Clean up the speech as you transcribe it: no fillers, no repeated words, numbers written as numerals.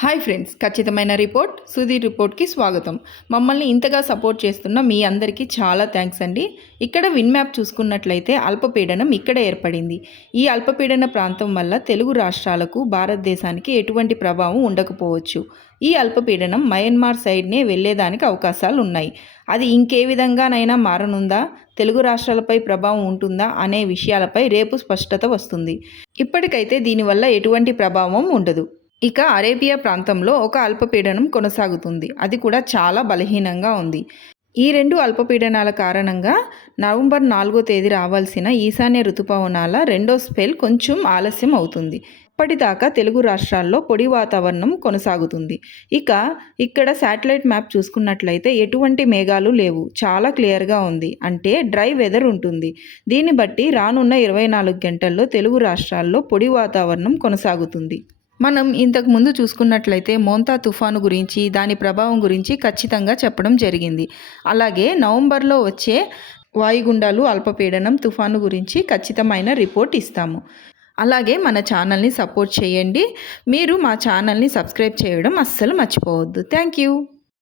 Hi friends, ఖచ్చితమైన report Sudheer రిపోర్ట్కి స్వాగతం. మమ్మల్ని ఇంతగా సపోర్ట్ చేస్తున్న మీ అందరికీ చాలా థ్యాంక్స్ అండి. ఇక్కడ విన్ మ్యాప్ చూసుకున్నట్లయితే అల్పపీడనం ఇక్కడ ఏర్పడింది. ఈ అల్పపీడన ప్రాంతం వల్ల తెలుగు రాష్ట్రాలకు భారతదేశానికి ఎటువంటి ప్రభావం ఉండకపోవచ్చు. ఈ అల్పపీడనం మయన్మార్ సైడ్నే వెళ్లేదానికి అవకాశాలు ఉన్నాయి. అది ఇంకే విధంగానైనా మారనుందా, తెలుగు రాష్ట్రాలపై ప్రభావం ఉంటుందా అనే విషయాలపై రేపు స్పష్టత వస్తుంది. ఇప్పటికైతే దీనివల్ల ఎటువంటి ప్రభావం ఉండదు. ఇక అరేబియా ప్రాంతంలో ఒక అల్పపీడనం కొనసాగుతుంది. అది కూడా చాలా బలహీనంగా ఉంది. ఈ రెండు అల్పపీడనాల కారణంగా నవంబర్ 4వ తేదీ రావాల్సిన ఈశాన్య ఋతుపవనాల రెండో స్పెల్ కొంచెం ఆలస్యం అవుతుంది. ఇప్పటిదాకా తెలుగు రాష్ట్రాల్లో పొడి వాతావరణం కొనసాగుతుంది. ఇక ఇక్కడ శాటిలైట్ మ్యాప్ చూసుకున్నట్లయితే ఎటువంటి మేఘాలు లేవు, చాలా క్లియర్గా ఉంది. అంటే డ్రై వెదర్ ఉంటుంది. దీన్ని బట్టి రానున్న 24 గంటల్లో తెలుగు రాష్ట్రాల్లో పొడి వాతావరణం కొనసాగుతుంది. మనం ఇంతకు ముందు చూసుకున్నట్లయితే మోంతా తుఫాను గురించి, దాని ప్రభావం గురించి ఖచ్చితంగా చెప్పడం జరిగింది. అలాగే నవంబర్లో వచ్చే వాయుగుండాలు, అల్పపీడనం, తుఫాను గురించి ఖచ్చితమైన రిపోర్ట్ ఇస్తాము. అలాగే మన ఛానల్ని సపోర్ట్ చేయండి. మీరు మా ఛానల్ని సబ్స్క్రైబ్ చేయడం అస్సలు మర్చిపోవద్దు. Thank you.